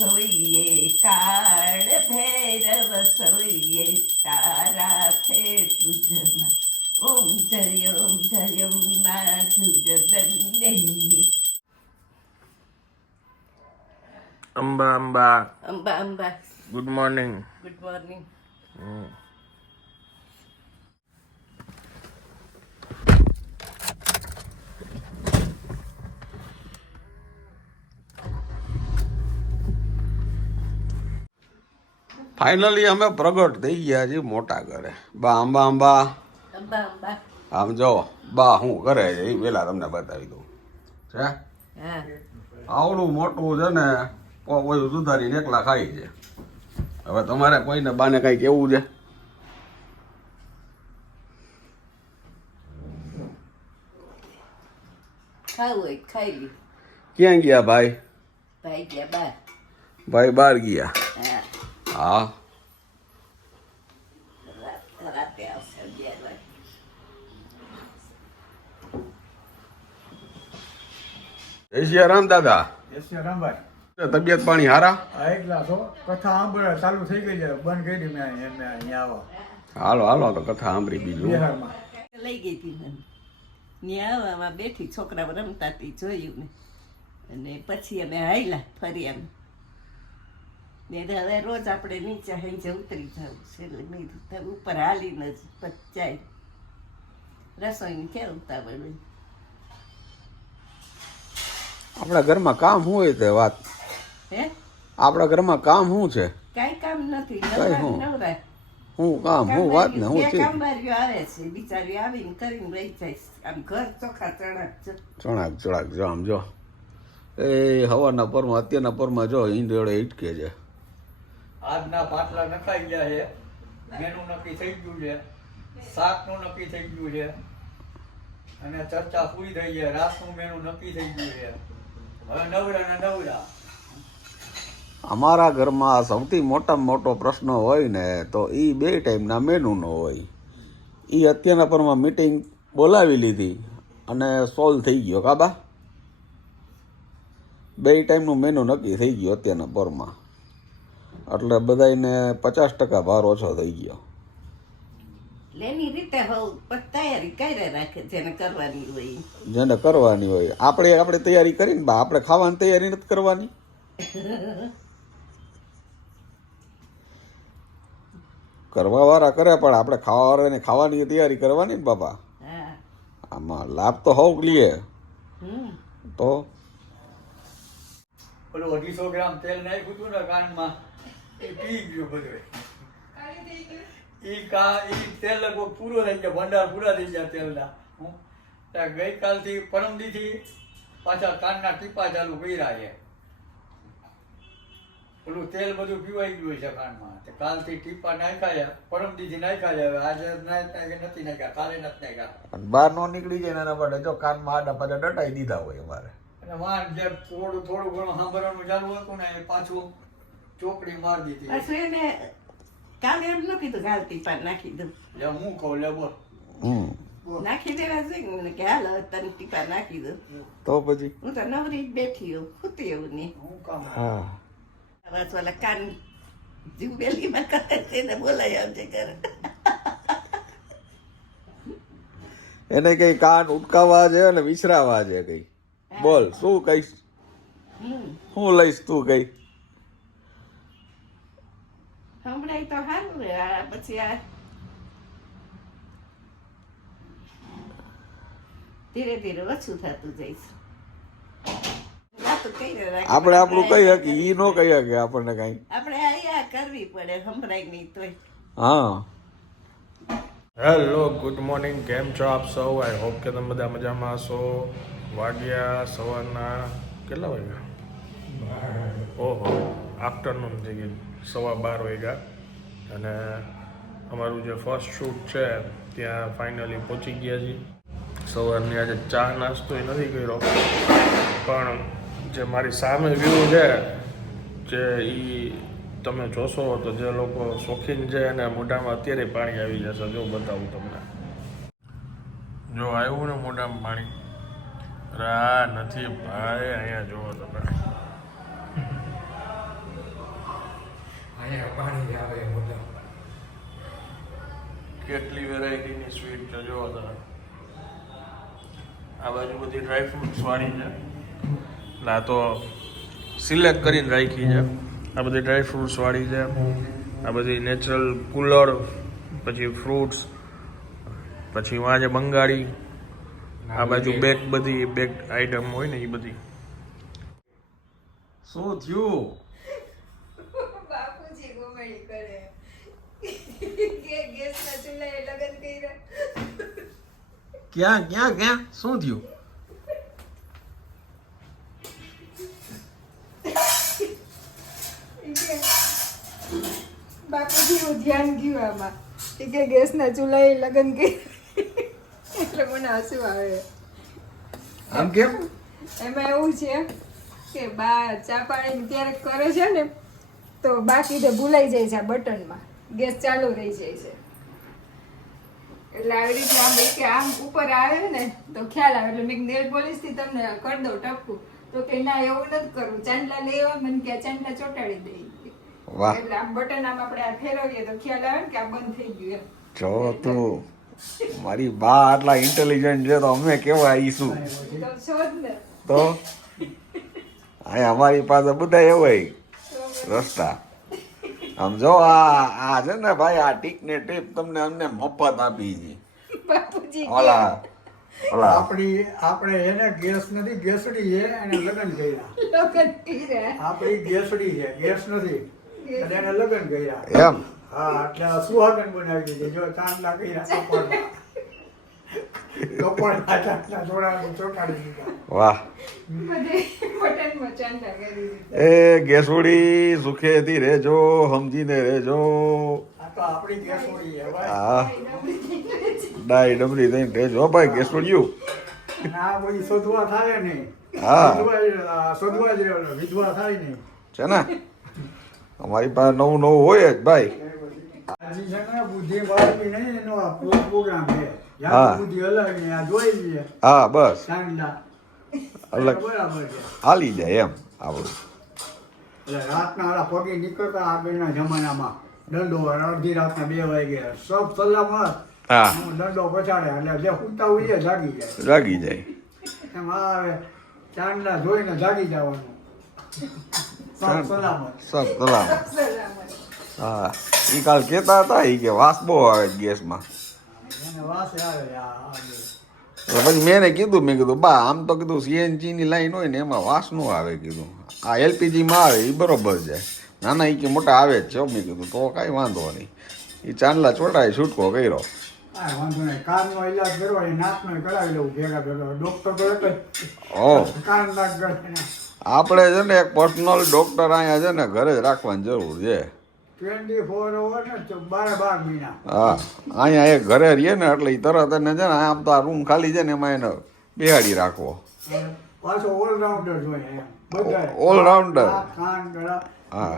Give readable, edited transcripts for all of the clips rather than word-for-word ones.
સોઈએ કાળ ભૈરવ સોઈએ તારા છે તુજમાં ઓમ જય માધુર બંદે Amba Amba Amba Amba good morning. Good morning. Finally અમે પ્રગટ થઈ ગયા છીએ મોટા ઘરે. બા અંબા અંબા અંબા અંબા આમ જો બા શું કરે છે એ પેલા તમને બતાવી દઉં છે. હા આવડું મોટું છે ને કોઈ સુધારીને એકલા ખાઈ છે. હવે તમારે કોઈને બાને કઈ કેવું છે? ખાવું હોય ખાઈ લી. ક્યાં ગયા ભાઈ? ભાઈ ગયા બાર. ભાઈ બહાર ગયા. હા હા રાતે આવશે 11 વાગે. જય શ્રી રામ દાદા. રામભાઈ તબિયત પાણી હારા? એકલા છો કથા સાંભળે ચાલુ થઈ ગઈ છે બંધ કરી મેં એમને અહીંયા આવો હાલો હાલો તો કથા સાંભળી બીજું. બિહારમાં લઈ ગઈ હતી મને ત્યાં આવવામાં બેઠી છોકરાઓ રમતા હતી જોયું ને અને પછી અમે હાયલા ફરી એમ ને હવે રોજ આપણે નીચે હેંચે ઉતરી જવું છે એટલે મેં કીધું ઉપર હાલીને જ પછી જાય રસોઈની ક્યાં ઉતાવળ હોય. આપણા ઘરમાં કામ શું હોય તે વાત? હે આપણા ઘરમાં કામ શું છે? કાંઈ કામ નથી કાંઈ હું? નવરા શું કામ શું વાત ને શું બે છે? કામવારીઓ આવે છે બિચારી આવીને કરીને રહી જાય આમ ઘર ચોખ્ખા ચણાક છે. ચણાક ચણાક જો આમ જો એ હવાના પરમાં અત્યારના પરમાં જો ઈંડોળે ઈટકે છે. આજના પાટલા નખાઈ ગયા છે મેનુ નક્કી થઈ ગયું છે શાકનું નક્કી થઈ ગયું છે અને ચર્ચા પૂરી થઈ છે રાતનું મેનુ નક્કી થઈ ગયું છે હવે નવરા ને નવરા. અમારા ઘરમાં સૌથી મોટામાં મોટો પ્રશ્ન હોય ને તો એ 2 ટાઈમના મેનુનો હોય. એ અત્યારના પરમાં મીટિંગ બોલાવી લીધી અને સોલ્વ થઈ ગયો કાબા. 2 ટાઈમનું મેનુ નક્કી થઈ ગયું અત્યારના પરમાં એટલે બધાને 50% ભાર ઓછો થઈ ગયો. એની રીતે હવે તૈયારી કરી રાખે જેને કરવાની હોય. જેને કરવાની હોય આપણે તૈયારી કરીને બા આપણે ખાવાની તૈયારી નથી કરવાની. કરવા વાળા કરે પણ આપણે ખાવાવાળાને ખાવાની તૈયારી કરવાની ને બાપા. હા આમાં લાભ તો હોવ લે તો પેલું 250 ગ્રામ તેલ નાખ્યું હતું ને કાનમાં એ પી ગયું બધું. ઈ તેલ લગભગ પૂરો થઈ ગયો ભંડાર પૂરા થઈ ગયા તેલના. ગઈકાલથી પરમદીથી પાછા કાનના ટીપા ચાલુ કર્યા છે. પેલું તેલ બધું પીવાઈ ગયું છે કાનમાં કાલથી ટીપા નાખ્યા પરમદીથી નાખ્યા છે. હવે આજે નથી નાખ્યા કાલે નથી નાખ્યા. બહાર નો નીકળી જાય એના માટે જો કાનમાં આડા પાછા ડટાઈ દીધા હોય અમારે. અને વાન જે થોડું ઘણું સાંભળવાનું ચાલુ હતું ને એ પાછું ચોપડી મારી દીધી. પાછું એને કાલે એમ ન કીધું કાલ ટીપા નાખી દઉં. લે હું કહું લે બોલ નાખી દેવા જોઈએ ને કે હાલ હવે તને ટીપા નાખી દઉં. તો પછી હું તો નવરી જ બેઠી હોઉં ખૂતી એવું નહીં. હું કામ હા બસ ઓલા કાન જીવબેલીમાં કરે છે એને બોલાય આવજે કરે. એને કઈ કાન ઉટકાવા છે અને વિસરાવા છે કઈ. બોલ શું કહીશ? શું લઈશ તું કઈ? હમણાં તો સારું ને આ પછી આ ધીરે ધીરે ઓછું થતું જઈશ. વાતું કરી રાખે. આપણે આપણું કહી શકીએ ઈ નો કહી શકે આપણને કઈ. આપણે આ કરવી પડે સંભળાય નહીં તોય. હા હેલો ગુડ મોર્નિંગ. કેમ છો આપ સૌ? આઈ હોપ કે તમે બધા મજામાં હશો. વાગ્યા સવારના કેટલા વાગ્યા? ઓહો આફ્ટરનૂન થઈ ગઈ 12:15 વાગ્યા અને અમારું જે ફર્સ્ટ શૂટ છે ત્યાં ફાઇનલી પહોંચી ગયા છીએ. સવારની આજે ચા નાસ્તો એ નથી કર્યો પણ જે મારી સામે વ્યૂ છે જે એ તમે જોશો તો જે લોકો શોખીન છે અને મોઢામાં અત્યારે પાણી આવી જશે. જો બતાવું તમને, જો આવ્યું ને મોઢામાં પાણી. અરે આ નથી ભાઈ, અહીંયા જુઓ તમે. કેટલી વેરાયટીની સ્વીટ છે જો તમે. આ બાજુ બધી ડ્રાય ફ્રૂટ્સ વાળી છે એટલે આ તો સિલેક્ટ કરીને રાખી છે. આ બધી ડ્રાય ફ્રૂટ્સ વાળી છે, આ બધી નેચરલ કુલર, પછી ફ્રૂટ્સ, પછી વાં છે બંગાળી, આ બાજુ બેક બધી બેક આઈટમ હોય ને એ બધી. શું થયું? બાપુજી કોમેડી કરે કે ગેસના ચૂલાએ લગન કર્યા. ક્યાં ક્યાં ક્યાં શું થયું? બાપુજીનું ધ્યાન ગયું આમાં કે ગેસના ચૂલાએ લગન કર્યા એટલે મને હસવું આવે. આમ કેમ? એમાં એવું છે કે બા ચા પાણી ક્યારેક કરે છે ને તો બાકી તો ભૂલાઈ જાય છે આ બટનમાં, ગેસ ચાલુ રહી જાય છે. એટલે આવી રીતે આમ કે આમ ઉપર આવે ને તો ખ્યાલ આવે. એટલે મેં નેલ પોલિશ થી તમને કરી દઉં ટપકું, તો કે ના એવું નથી કરવું, ચાંદલા લેવા મને કે ચાંદલા ચોટાડી દઈ. વાહ, એટલે આમ બટન આમ આપણે આ ફેરવીએ તો ખ્યાલ આવે ને કે આ બંધ થઈ ગયું એમ. જો તું મારી બા આટલા ઇન્ટેલિજન્ટ છે તો અમે કેવા આવીશું? તો શોધ ને તો અહીંયા અમારી પાસે બધા એવાય રસ્તા. આમ જો આ છે ને ભાઈ, આ ટીક ને ટીપ તમને અમને મફત આપી છે. બાપુજી ઓલા ઓલા આપણે એને ગેસ નથી, ગેસડી છે, એને લગ્ન કર્યા. લગન કર્યા. આપણી ગેસડી છે, ગેસ નથી, અને એને લગ્ન કર્યા. એમ હા, એટલે આ સુહાગન બનાવી દીધી. જો ચાંદલા કર્યા કપડમાં, કપડમાં ચાંદલા ચોટાડી દીધા. વાહ. બધે બટનમાં ચાંદલા કરી દીધા. એ ગેસોડી સુખેથી રહેજો, સમજીને રહેજો. આ તો આપણી ગેસડી છે ભાઈ. હા, ડાય ડબરી થઈને રહેજો ભાઈ ગેસોડિયું. અને આ બધી શોધવા થાય નહીં. હા. શોધવા જ રહેવાનું, વિધવા થાય નહીં. છે ને અમારી પાસે નવું નવું હોય જ ભાઈ. હજી છે ને બુદ્ધિ વાળવી નહીં, એનો આ પ્રોગ્રામ છે. હા. યાદ બુદ્ધિ અલગ ને આ જોઈ લઈએ હા બસ ચાંદલા અલગ બરાબર છે. હાલી જાય એમ આપણું. એટલે રાતના ઓલા પગે નીકળતા આગળના જમાનામાં દંડો અડધી રાતના 2 વાગે સબ સલામત. હા, દંડો પછાડે એટલે જે સૂતા હોઈએ જાગી જાય. જાગી જાય. એમ આવે ચાંદલા જોઈને જાગી જવાનું. સબ સલામત. સબ સલામત. સલામત. હા, એ કાલ કહેતા હતા ઈ કે વાસ બહુ આવે છે ગેસમાં. એને વાસે આવે આ આગળ. એટલે પછી મેં એને કીધું, મેં કીધું બા આમ તો કીધું સીએનજી ની લાઈન હોય ને એમાં વાસ નું આવે કીધું. આ એલપીજી માં આવે એ બરોબર છે, નાના એ કે મોટા આવે જ છે. મેં કીધું તો કાંઈ વાંધો નહીં. એ ચાંદલા ચોટાય છૂટકો કર્યો. હા, વાંધો નહીં. કાનનો ઈલાજ કરવો હોય, નાકનો કરાવી લેવું ભેગા ભેગા. ડોક્ટર તો એક ઓ જ કાન નાક ગળે આપણે છે ને એક પર્સનલ ડોક્ટર અહીંયા છે ને ઘરે જ રાખવાની જરૂર છે. 24 અવર ને 12 મહિના. હા, અહીંયા એક ઘરે રહીએ ને એટલે ઈ તરત એને છે ને આમ તો આ રૂમ ખાલી છે ને એમાં એને બેહાડી રાખવો. અને પાછો ઓલરાઉન્ડર જોઈએ એમ બધા ઓલરાઉન્ડર. કાન ગળા. હા.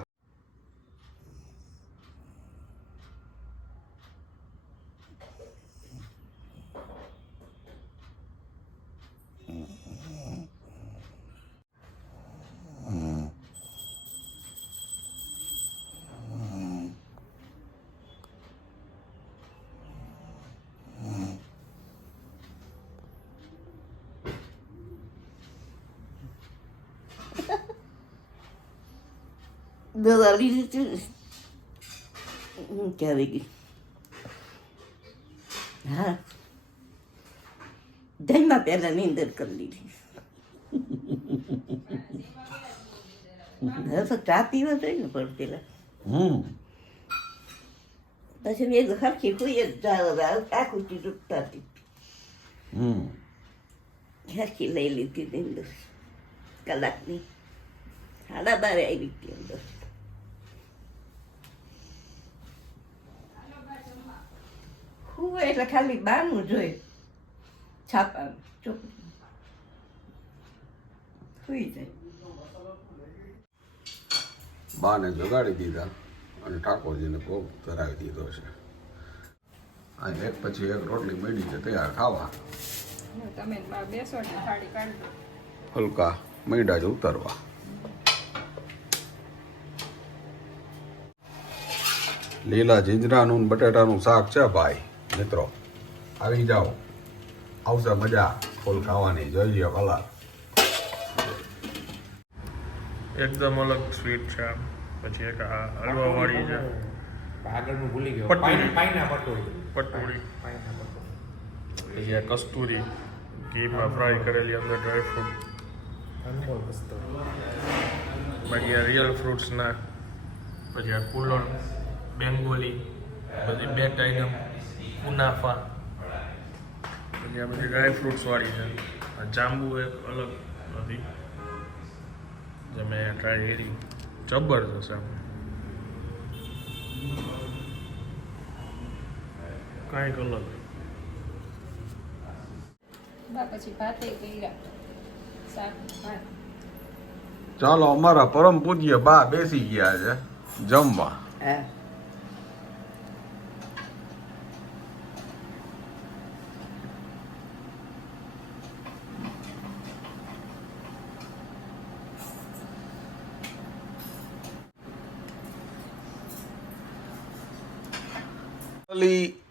દવા લીધી હતી ને હું ક્યારે ગઈ. હા, જન્મા પહેલા નીંદર કરી લીધી. હવે તો ચા પીવા જોઈએ ને પણ પેલા પછી મેં હરખી કોઈ જ આખું ચીજ ઉઠતાતી હરખી લઈ લીધી નીંદર કલાકની. 12:30 આવી હતી અંદર. હું એટલે ખાલી બારનું જોઈ છાપાનું ચોપડી સુઈ જાય. બાને જગાડી દીધા અને ઠાકોરજીને ભોગ ધરાવી દીધો છે. આ એક પછી એક રોટલી મળી છે તૈયાર ખાવા. તમે બા બેસો ને થાળી કાઢી દો. હલકા મૈડા જ ઉતરવા. લીલા જીંજરાનું ને બટેટાનું શાક છે ભાઈ. મિત્રો આવી જાઓ, આવશે મજા ફૂલ ખાવાની. જોઈ લ્યો કલર એકદમ અલગ સ્વીટ છે આમ. પછી એક આ હલવાવાળી છે આગળનું ભૂલી ગયો. પટોળી. પાઈના પટોળી. પટોળી. પાઈના પટોળી. પછી આ કસ્તુરી ઘીમાં ફ્રાય કરેલી અંદર ડ્રાયફ્રૂટ. અનમોલ કસ્તુરી. બાકી આ રિયલ ફ્રૂટ્સના. પછી આ કુલણ, બેંગોલી, બધી બેટ આઈટમ, કુનાફા. પછી આ બધી ડ્રાય ફ્રૂટ્સ વાળી છે. આ જાંબુ એક અલગ હતી જે મેં ટ્રાય કરી. જબરદસ્ત આમ કાંઈક અલગ. બા પછી ભાતે કર્યા શાક ભાત. ચાલો, અમારા પરમ પૂજ્ય બા બેસી ગયા છે જમવા. હા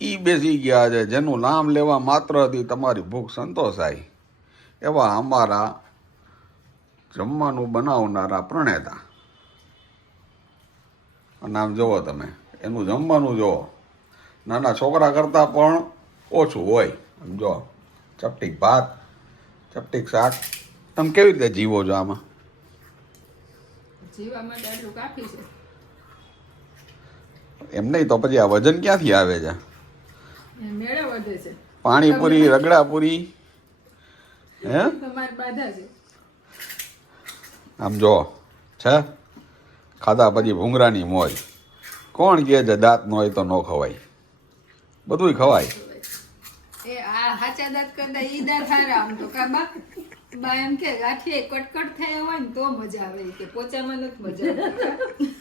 ઈ બેસી ગયા છે જેનું નામ લેવા માત્રથી તમારી ભૂખ સંતોષાય એવા અમારા જમવાનું બનાવનારા પ્રણેતા. અને આમ જુઓ તમે એનું જમવાનું જુઓ, નાના છોકરા કરતાં પણ ઓછું હોય. આમ જો ચપટીક ભાત, ચપટીક શાક. તમે કેવી રીતે જીવો છો આમાં? જીવા માટે આટલું કાફી છે. એમ નહીં તો પછી આ વજન ક્યાંથી આવે છે? મેળા વધે છે. પાણીપુરી, રગડાપુરી, હે? તમારી બાધા છે. આમ જો છે ખાધા પછી ભૂંગરાની મોજ. કોણ કહે છે દાંત ન હોય તો ન ખવાય? બધુંય ખવાય. એ આ હાચા દાંત કરતા ઈ દાંત હારા આમ તો કાબા બા એમ કે ગાંઠિયા કટકટ થયા હોય ને તો મજા આવે કે પોચામાં નથી મજા આવતી.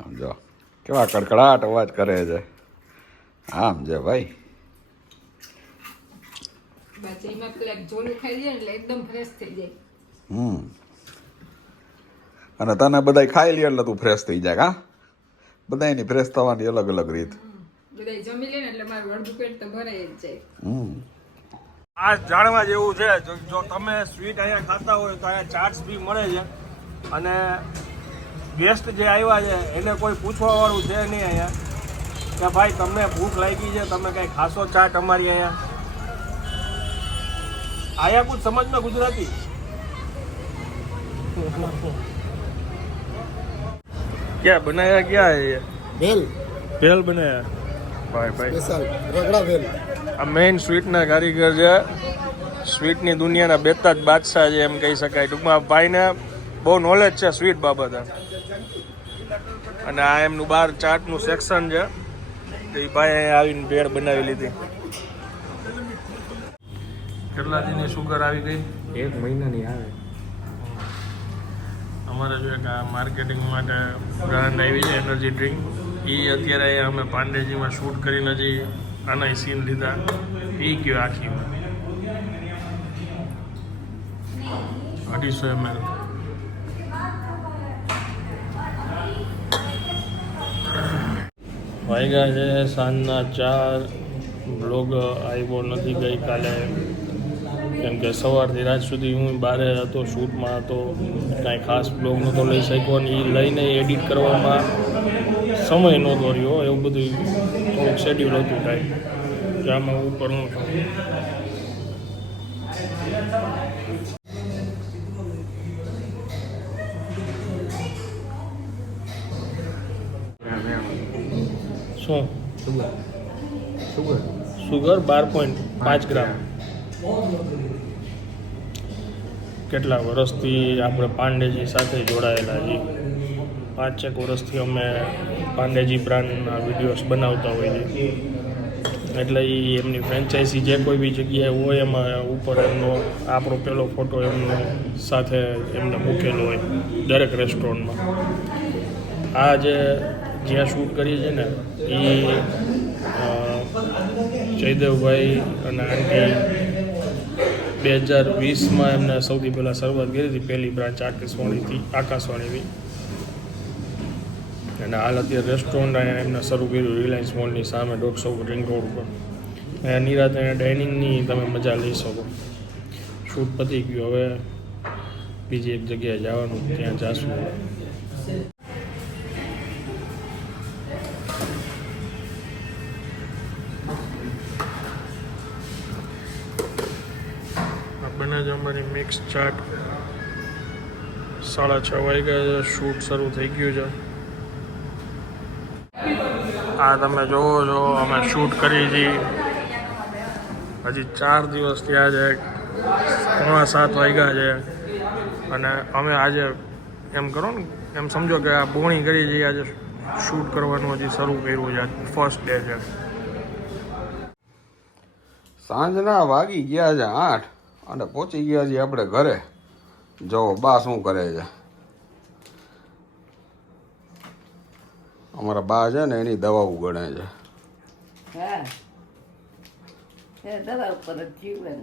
આમ જો કેવા કડકડાટ અવાજ કરે છે. આમ છે ભાઈ. બસ એમાં પેલા જોડું ખાઈ લે એટલે એકદમ ફ્રેશ થઈ જાય. અને તને બધાય ખાઈ લે એટલે તું ફ્રેશ થઈ જાય. હા, બધાયની ફ્રેશ થવાની અલગ અલગ રીત. બધા જમી લે ને એટલે મારું અડધું પેટ તો ભરાઈ જ જાય. આ જાણવા જેવું છે. જો તમે સ્વીટ અહીંયા ખાતા હોય તો અહીંયા ચાટ્સ બી મળે છે. અને ગેસ્ટ જે આવ્યા છે એને કોઈ પૂછવાવાળું છે નહીં અહીંયા કે ભાઈ તમને ભૂખ લાગી છે, તમે કંઈ ખાશો ચાટ અમારી અહીંયા? આયા કુછ સમજ में ગુજરાતી क्या बनाया क्या है ये? भेल भेल बनाया भाई भाई. स्पेशल रगड़ा भेल આ મેઇન સ્વીટના કારીગર છે. સ્વીટની દુનિયાના બેતાજ બાદશાહ છે એમ કહી શકાય. ટૂંકમાં ભાઈને બહુ નોલેજ છે સ્વીટ બાબતે. અને આ એમનું બહાર ચાટનું સેક્શન છે. તો એ ભાઈ અહીંયા આવીને ભેળ બનાવી લીધી. કેટલા દિને શુગર આવી ગઈ? 1 મહિનાની આવે. અમારે જો એક આ માર્કેટિંગ માટે બ્રાન્ડ આવી છે એનર્જી ડ્રિંક. એ અત્યારે અહીંયા અમે પાંડેજીમાં શૂટ કરીને હજી આના સીન લીધા. એ ગયો આખીમાં 250 ml. વાગ્યા છે સાંજના 4. બ્લોગ આવ્યો નથી ગઈકાલે કેમ કે સવારથી રાત સુધી હું બહાર હતો, શૂટમાં હતો. કાંઈ ખાસ બ્લોગ નહોતો લઈ શક્યો અને એ લઈને એડિટ કરવામાં સમય નહોતો રહ્યો. એવું બધું થોડુંક શેડ્યુલ હતું કાંઈ કે આમાં ઉપર હું શું સુગર 12.5 ગ્રામ. કેટલા વર્ષથી આપણે પાંડેજી સાથે જોડાયેલા છીએ. 5-6 વર્ષથી અમે પાંડેજી બ્રાન્ડના વિડીયોઝ બનાવતા હોઈએ છીએ. એટલે એ એમની ફ્રેન્ચાઇઝી જે કોઈ બી જગ્યાએ હોય એમાં ઉપર એમનો આપણો પહેલો ફોટો એમનો સાથે એમને મૂકેલો હોય દરેક રેસ્ટોરન્ટમાં. આ જે જ્યાં શૂટ કરીએ છીએ ને એ જયદેવભાઈ અને આંટી 2020માં એમને સૌથી પહેલાં શરૂઆત કરી હતી પહેલી બ્રાન્ચ આકાશવાણીથી. અને હાલ અત્યારે રેસ્ટોરન્ટ અહીંયા એમને શરૂ કર્યું રિલાયન્સ મોલની સામે 150 રિંગ રોડ ઉપર. અહીંયા નિરાતે ડાઇનિંગની તમે મજા લઈ શકો. શૂટ પતી ગયું, હવે બીજી એક જગ્યાએ જવાનું, ત્યાં જાશું. બને છે અમારી મિક્સ ચાટ. 6:30 વાગ્યા છે, શૂટ શરૂ થઈ ગયું છે. આ તમે જોવો છો અમે શૂટ કરી છીએ. હજી 4 દિવસ થયા છે, 6:45 વાગ્યા છે અને અમે આજે એમ કરો ને એમ સમજો કે આ બોણી કરી છીએ. આજે શૂટ કરવાનું હજી શરૂ કર્યું છે, ફર્સ્ટ ડે છે. સાંજના વાગી ગયા છે 8 અને પહોંચી ગયા છીએ આપણે ઘરે. જો બા શું કરે છે. અમારા બા છે ને એની દવાઓ ગણે છે. હા, એ દવા ઉપર જ જીવન.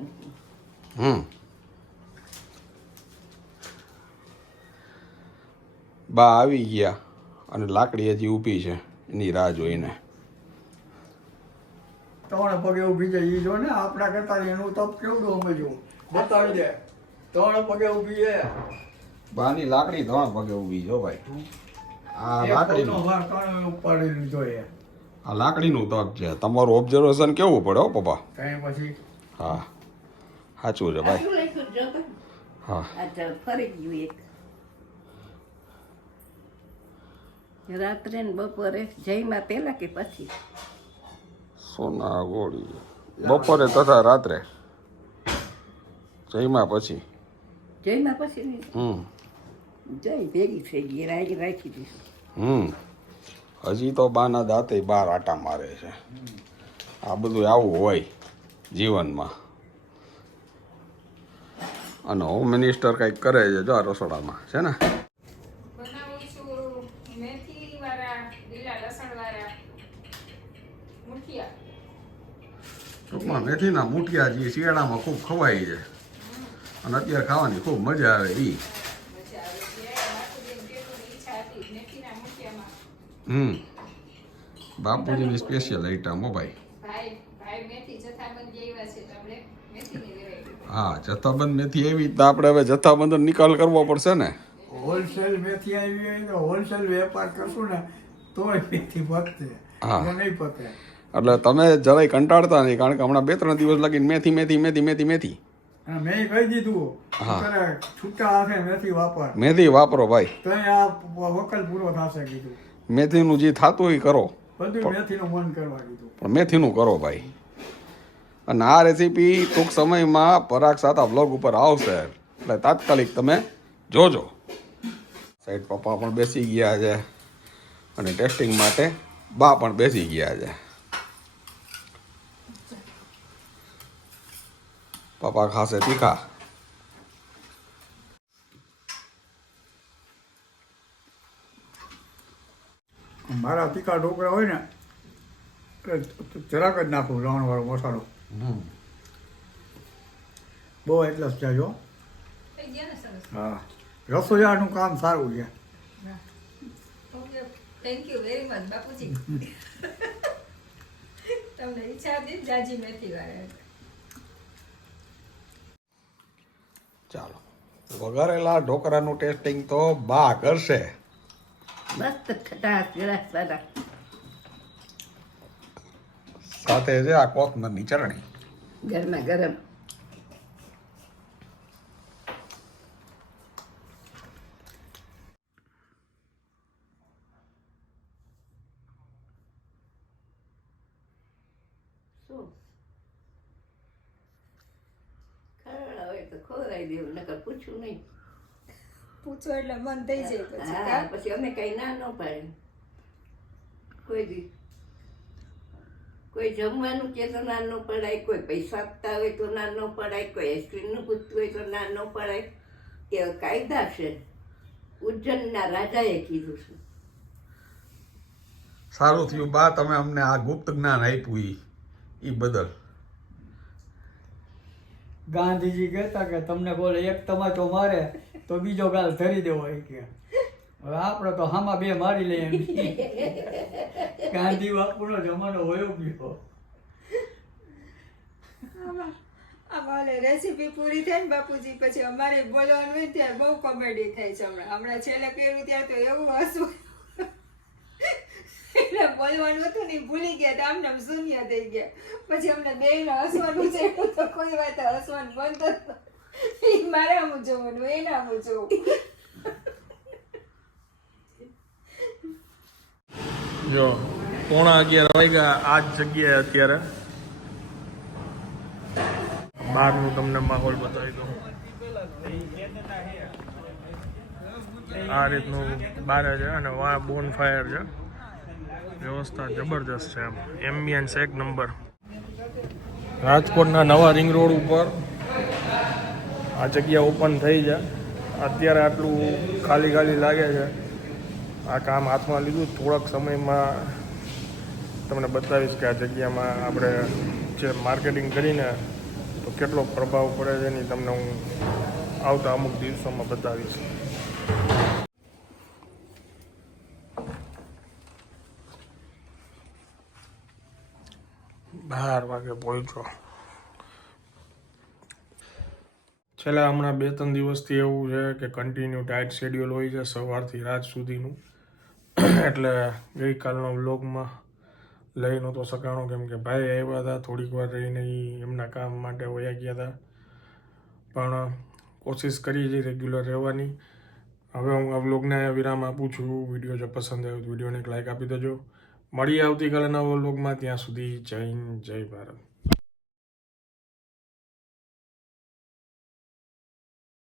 બા આવી ગયા અને લાકડી હજી ઊભી છે એની રાહ જોઈને. ત્રણ પગે ઊભી છે એ જો ને, આપણા કરતા એનું તપ કેવડું અમે જો બતાવી દે. 3 પગે ઊભી છે. બાની લાકડી 3 પગે ઊભી જો ભાઈ. આ એક લાકડીનું પગનો ભાર 3 ઉપાડી લીધો એ. આ લાકડીનું તપ છે. તમારું ઓબ્ઝર્વેશન કેવું પડે હો પપ્પા. કઈ પછી હા સાચું છે ભાઈ. શું લખ્યું જો તો? હા આ તો ફરી ગયું એક. રાત્રે ને બપોરે જઈમાં પહેલા કે પછી? સોના ગોળી બપોરે તથા રાત્રે જઈમાં પછી. જઈમાં પછી નહીં, જઈ ભેગી થઈ ગઈ, રાખી દીધું. હજી તો બાના દાંતે બાર આટા મારે છે. આ બધું આવું હોય જીવનમાં. અને હોમ મિનિસ્ટર કંઈક કરે છે જો આ રસોડામાં છે ને. બનાવું છું મેથી વાળા લીલા લસણ વાળા મુઠિયા. ટૂંકમાં મેથીના મુઠિયા જે શિયાળામાં ખૂબ ખવાય છે અને અત્યારે ખાવાની ખૂબ મજા આવે એ. મજા આવે છે. બાપુજીને કેટલું ઈચ્છા હતી મેથીના મુઠિયામાં. બાપુજીની સ્પેશિયલ આઈટમ હો ભાઈ. ભાઈ મેથી જથ્થાબંધ આવ્યા છે તો આપણે મેથીની વેરાયટી. હા, જથ્થાબંધ મેથી એવી તો આપણે હવે જથ્થાબંધ નિકાલ કરવો પડશે ને. હોલસેલ મેથી આવી હોય તો હોલસેલ વેપાર કરશું ને તોય મેથી પતે. હા. નહીં પતે. એટલે તમે જરાય કંટાળતા નહીં, કારણ કે હમણાં 2-3 દિવસ લગીને મેથી મેથી મેથી મેથી મેથી અને મેં કહી દીધું હા. તારે છૂટા હાથે મેથી વાપર મેથી વાપરો ભાઈ. તો આ વકલ પૂરો થશે કીધું. મેથીનું જે થતું એ કરો, બધું મેથીનું મન કરવા કીધું. પણ મેથીનું કરો ભાઈ. અને આ રેસીપી ટૂંક સમયમાં પરાગ સાતા બ્લોગ ઉપર આવશે, એટલે તાત્કાલિક તમે જોજો. સાઈડ પપ્પા પણ બેસી ગયા છે અને ટેસ્ટિંગ માટે બા પણ બેસી ગયા છે. પપ્પા ખાશે તીખા. મારા તીખા ઢોકળા હોય ને એટલે જરાક જ નાખું લવણવાળો મસાલો. બહુ એટલે જ ચાલ્યો. થઈ ગયા ને સરસ. હા, રસોઈયાનું કામ સારું છે. Okay, thank you very much બાપુજી. તમને ઈચ્છા હતી જાજી મેથી વાળા. ચાલો, વઘારેલા ઢોકળાનું ટેસ્ટિંગ તો બા કરશે. મસ્ત ખટાશ ગળા સારા. સાથે છે આ કોથમરની ચટણી. ગરમા ગરમ. શું ખવડાવે હોય તો ખવડાવી દેવું, નકર પૂછવું નહીં. પૂછો એટલે મન થઈ જાય પછી હા, કા? પછી અમે કઈ ના ન પાડે. કોઈ દી કોઈ જમવાનું કે તો ના ન પડાય, કોઈ પૈસા આપતા હોય તો ના ન પડાય, કોઈ આઈસ્ક્રીમનું પૂછતું હોય તો ના ન પડાય. એ કાયદા છે. ઉજ્જૈનના રાજાએ કીધું છે. સારું થયું બા તમે અમને આ ગુપ્ત જ્ઞાન આપ્યું ઈ બદલ. ગાંધીજી કહેતા કે તમને બોલે એક તમાચો મારે તો બીજો ગાલ ધરી દેવો એ કે હવે આપણે તો હામાં બે મારી લઈએ એમ ગાંધી બાપુનો જમાનો હોયો ગયો. આમાં રેસીપી પૂરી થાય ને બાપુજી પછી અમારે બોલવાનું હોય ને ત્યારે બહુ કોમેડી થાય છે. હમણાં છેલ્લે કર્યું ત્યારે તો એવું હસવું એટલે બોલવાનું હતું ને ઈ ભૂલી ગયા તો આમને આમ શૂન્ય થઈ ગયા. પછી અમને બેયને હસવાનું છે તો કોઈ વાત હસવાનું બંધ જ ન. ઈ મારે આમ જોવાનું એને આમ જોવું. જો 11:30 વાગ્યા આ જ જગ્યાએ અત્યારે બહારનું તમને માહોલ બતાવી દઉં. આ રીતનું બહાર છે અને વાં બોન ફાયર છે. વ્યવસ્થા જબરદસ્ત છે. એમ્બિયન્સ એક નંબર. રાજકોટના નવા રિંગ રોડ ઉપર આ જગ્યા ઓપન થઈ છે. અત્યારે આટલું ખાલી ખાલી લાગે છે. આ કામ હાથમાં લીધું. થોડાક સમયમાં તમને બતાવીશ કે આ જગ્યામાં આપણે જે માર્કેટિંગ કરીને તો કેટલો પ્રભાવ પડે છે એની તમને હું આવતા અમુક દિવસોમાં બતાવીશ. 12 વાગે પહોંચ્યો. છેલ્લા હમણાં 2-3 દિવસથી એવું છે કે કન્ટિન્યુ ટાઈટ શેડ્યુલ હોય છે સવારથી રાત સુધીનું. એટલે ગઈકાલનો વ્લોગમાં લઈ નહોતો શકાણો કેમ કે ભાઈ આવ્યા હતા થોડીક વાર રહીને એમના કામ માટે વયા ગયા હતા. પણ કોશિશ કરીએ છીએ રેગ્યુલર રહેવાની. હવે હું આ વ્લોગને વિરામ આપું છું. વિડીયો જો પસંદ આવ્યો તો વિડીયોને એક લાઈક આપી દેજો. મળીએ આવતીકાલે નવા વ્લોગમાં. ત્યાં સુધી જય હિન્દ, જય ભારત.